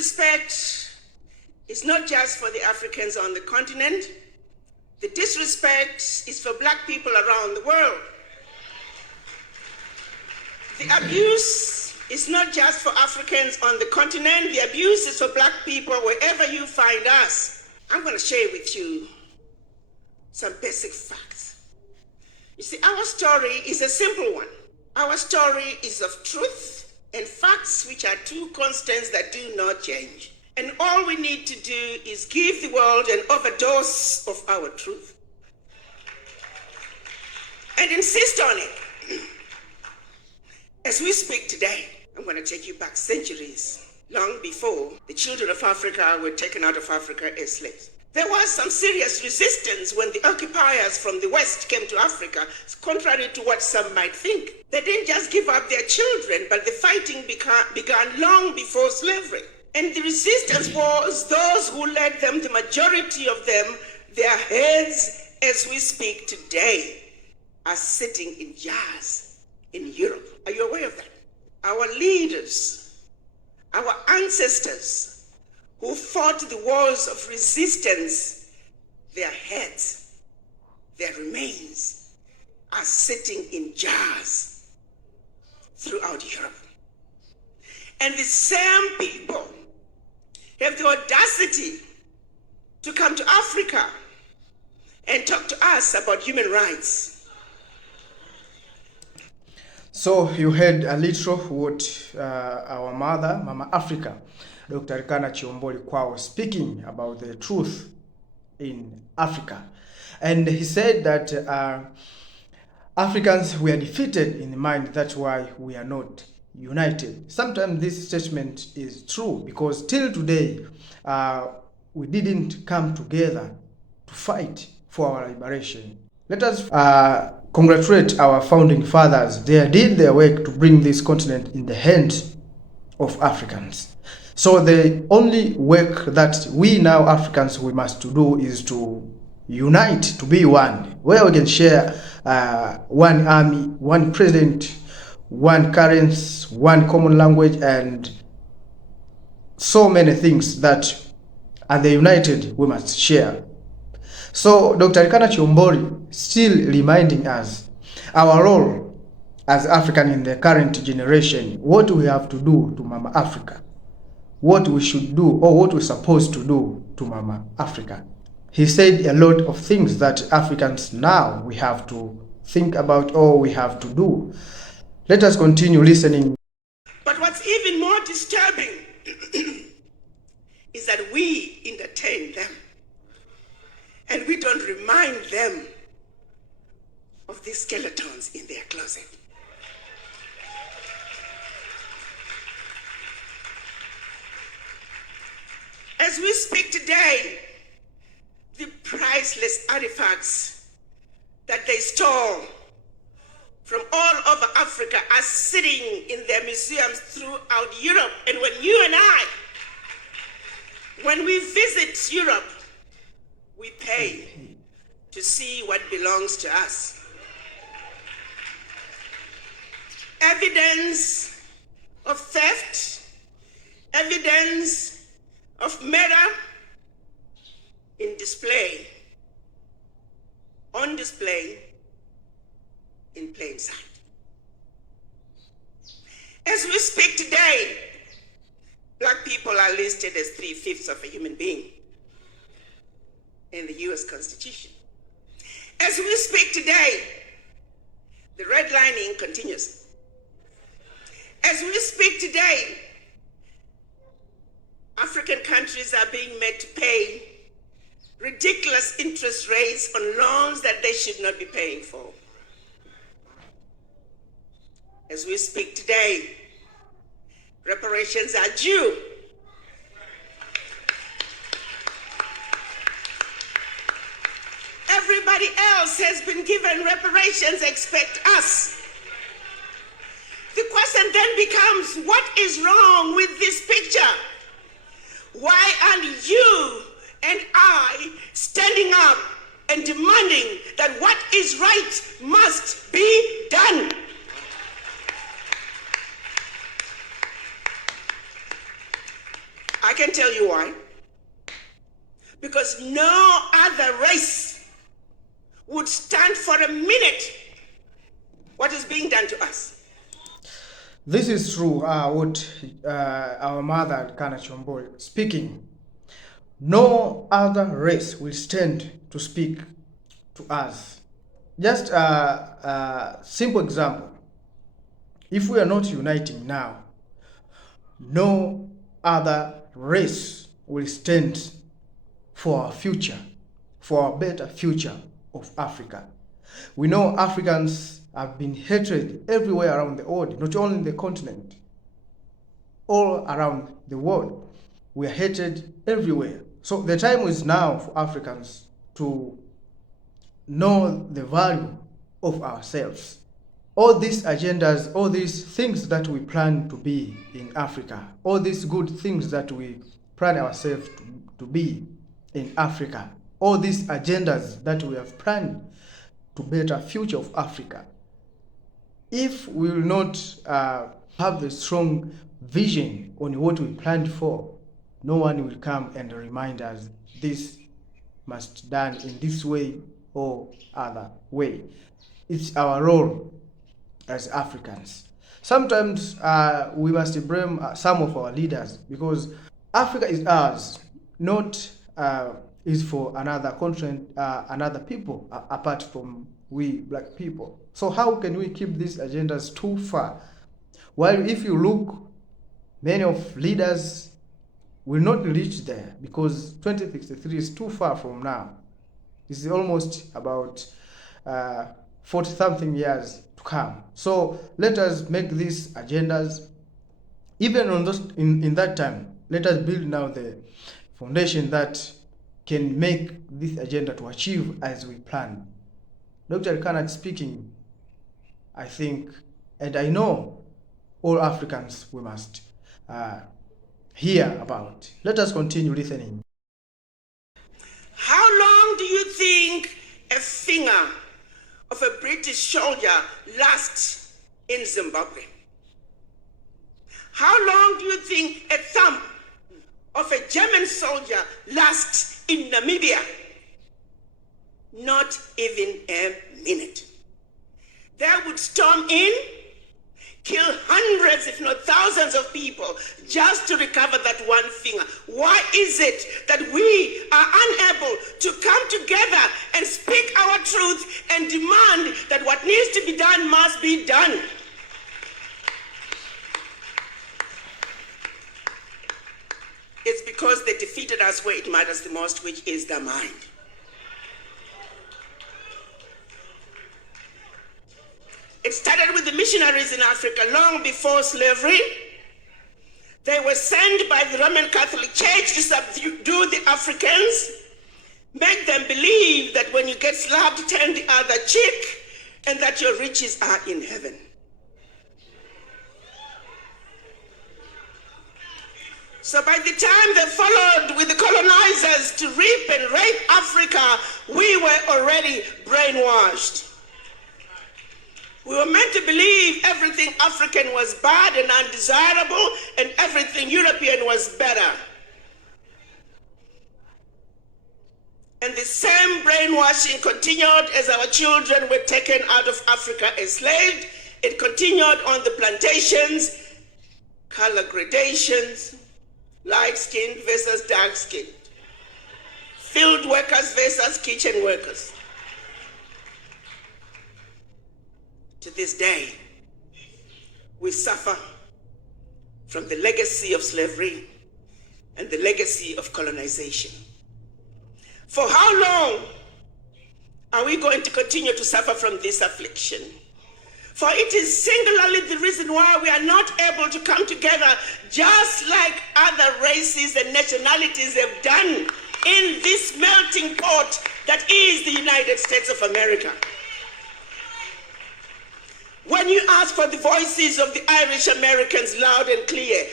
disrespect is not just for the Africans on the continent. The disrespect is for Black people around the world. The abuse is not just for Africans on the continent. The abuse is for Black people wherever you find us. I'm going to share with you some basic facts. You see, our story is a simple one. Our story is of truth and facts, which are two constants that do not change. And all we need to do is give the world an overdose of our truth and insist on it. As we speak today, I'm going to take you back centuries, long before the children of Africa were taken out of Africa as slaves. There was some serious resistance when the occupiers from the West came to Africa, contrary to what some might think. They didn't just give up their children, but the fighting began long before slavery. And the resistance was those who led them, the majority of them, their heads, as we speak today, are sitting in jars in Europe. Are you aware of that? Our leaders, our ancestors who fought the wars of resistance, their heads, their remains are sitting in jars throughout Europe. And the same people have the audacity to come to Africa and talk to us about human rights. So you heard a little what our mother, Mama Africa, Dr. ARIKANA CHIHOMBORI Kwawo, speaking about the truth in Africa. And he said that Africans were defeated in the mind, that's why we are not united. Sometimes this statement is true because till today we didn't come together to fight for our liberation. Let us congratulate our founding fathers. They did their work to bring this continent in the hands of Africans. So the only work that we now Africans we must do is to unite, to be one, where we can share one army, one president, one currency, one common language, and so many things that are the united we must share. So Dr. ARIKANA CHIHOMBORI still reminding us our role as African in the current generation, what we have to do to Mama Africa, what we should do or what we're supposed to do to Mama Africa. He said a lot of things that Africans now we have to think about or we have to do. Let us continue listening. But what's even more disturbing is that we entertain them and we don't remind them of these skeletons in their closet. As we speak today, the priceless artifacts that they stole from all over Africa are sitting in their museums throughout Europe. And when you and I, when we visit Europe, we pay to see what belongs to us. Evidence of theft, evidence of murder in display, on display, in plain sight. As we speak today, Black people are listed as 3/5 of a human being in the US Constitution. As we speak today, the redlining continues. As we speak today, African countries are being made to pay ridiculous interest rates on loans that they should not be paying for. As we speak today, reparations are due. Everybody else has been given reparations, expect us. The question then becomes, what is wrong with this picture? Why aren't you and I standing up and demanding that what is right must be done? I can tell you why. Because no other race would stand for a minute what is being done to us. This is true, what our mother, ARIKANA CHIHOMBORI, speaking. No other race will stand to speak to us. Just a simple example. If we are not uniting now, no other race will stand for our future, for a better future of Africa. We know Africans have been hated everywhere around the world, not only in the continent, all around the world. We are hated everywhere. So the time is now for Africans to know the value of ourselves. All these agendas, all these things that we plan to be in Africa, all these good things that we plan ourselves to be in Africa, all these agendas that we have planned to better future of Africa, if we will not have the strong vision on what we planned for, no one will come and remind us this must be done in this way or other way. It's our role as Africans. Sometimes we must blame some of our leaders, because Africa is ours, not is for another continent, another people apart from we black people. So how can we keep these agendas too far? While if you look, many of leaders will not reach there, because 2063 is too far from now. It's almost about 40-something years to come. So let us make these agendas, even on those in that time. Let us build now the foundation that can make this agenda to achieve as we plan. Dr. ARIKANA speaking, I think, and I know all Africans we must hear about. Let us continue listening. How long do you think a finger of a British soldier lasts in Zimbabwe? How long do you think a thumb of a German soldier lasts in Namibia? Not even a minute. They would storm in, kill hundreds, if not thousands of people just to recover that one finger. Why is it that we are unable to come together and speak our truth and demand that what needs to be done must be done? It's because they defeated us where it matters the most, which is the mind. It started with the missionaries in Africa long before slavery. They were sent by the Roman Catholic Church to subdue the Africans, make them believe that when you get slapped, turn the other cheek, and that your riches are in heaven. So by the time they followed with the colonizers to rape and rape Africa, we were already brainwashed. We were meant to believe everything African was bad and undesirable, and everything European was better. And the same brainwashing continued as our children were taken out of Africa enslaved. It continued on the plantations, color gradations, light-skinned versus dark-skinned, field workers versus kitchen workers. To this day, we suffer from the legacy of slavery and the legacy of colonization. For how long are we going to continue to suffer from this affliction? For it is singularly the reason why we are not able to come together just like other races and nationalities have done in this melting pot that is the United States of America. When you ask for the voices of the Irish Americans loud and clear,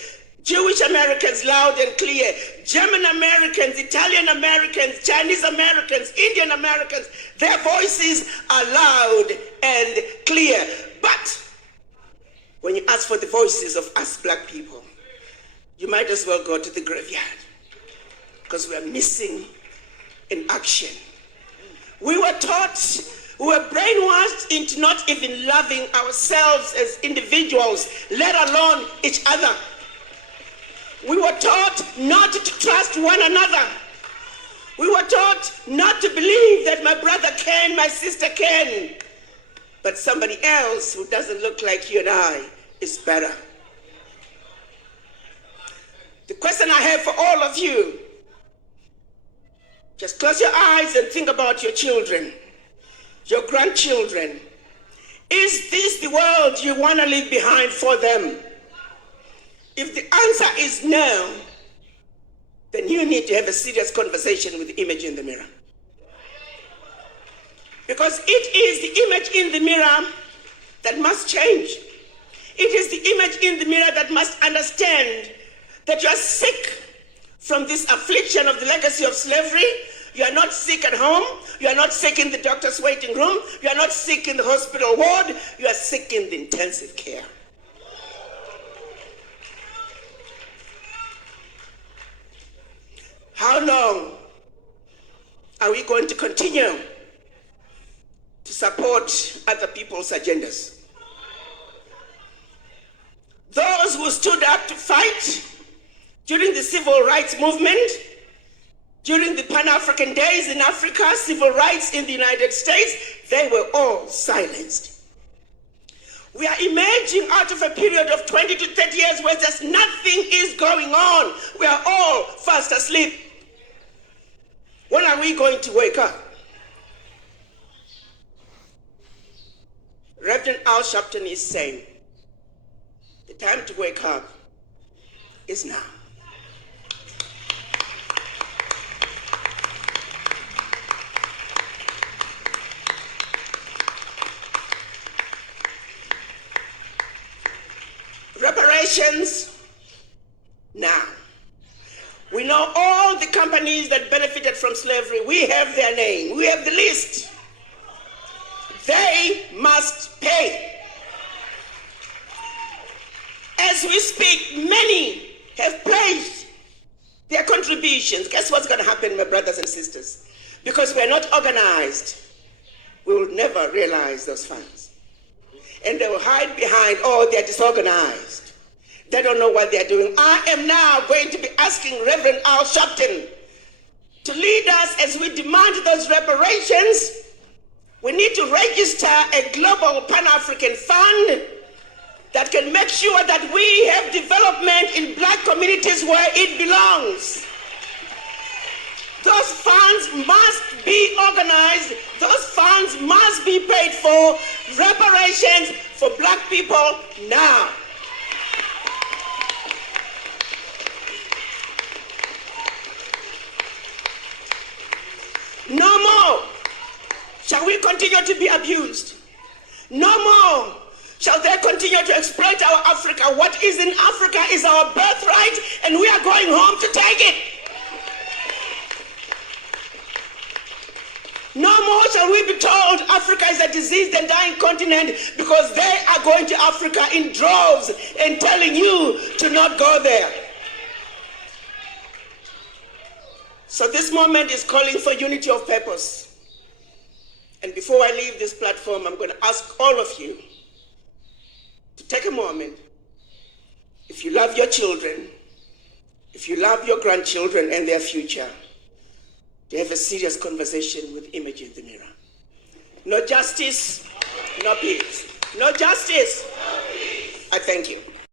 Jewish Americans loud and clear, German Americans, Italian Americans, Chinese Americans, Indian Americans, their voices are loud and clear. But when you ask for the voices of us black people, you might as well go to the graveyard, because we are missing in action. We were taught, we were brainwashed into not even loving ourselves as individuals, let alone each other. We were taught not to trust one another. We were taught not to believe that my brother can, my sister can, but somebody else who doesn't look like you and I is better. The question I have for all of you, just close your eyes and think about your children, your grandchildren. Is this the world you want to leave behind for them? If the answer is no, then you need to have a serious conversation with the image in the mirror. Because it is the image in the mirror that must change. It is the image in the mirror that must understand that you are sick from this affliction of the legacy of slavery. You are not sick at home. You are not sick in the doctor's waiting room. You are not sick in the hospital ward. You are sick in the intensive care. How long are we going to continue to support other people's agendas? Those who stood up to fight during the civil rights movement, during the Pan-African days in Africa, civil rights in the United States, they were all silenced. We are emerging out of a period of 20 to 30 years where just nothing is going on. We are all fast asleep. When are we going to wake up? Reverend Al Sharpton is saying, the time to wake up is now. Reparations now. We know all the companies that benefited from slavery. We have their name. We have the list. They must pay. As we speak, many have pledged their contributions. Guess what's going to happen, my brothers and sisters? Because we are not organized, we will never realize those funds. And they will hide behind, oh, they're disorganized. They don't know what they're doing. I am now going to be asking Reverend Al Sharpton to lead us as we demand those reparations. We need to register a global Pan-African fund that can make sure that we have development in black communities where it belongs. Those funds must be organized. Those funds must be paid for. Reparations for black people now. No more shall we continue to be abused. No more shall they continue to exploit our Africa. What is in Africa is our birthright, and we are going home to take it. No more shall we be told Africa is a diseased and dying continent because they are going to Africa in droves and telling you to not go there. So this moment is calling for unity of purpose. And before I leave this platform, I'm going to ask all of you to take a moment. If you love your children, if you love your grandchildren and their future, to have a serious conversation with image in the mirror. No justice, no peace. No justice, no peace. I thank you.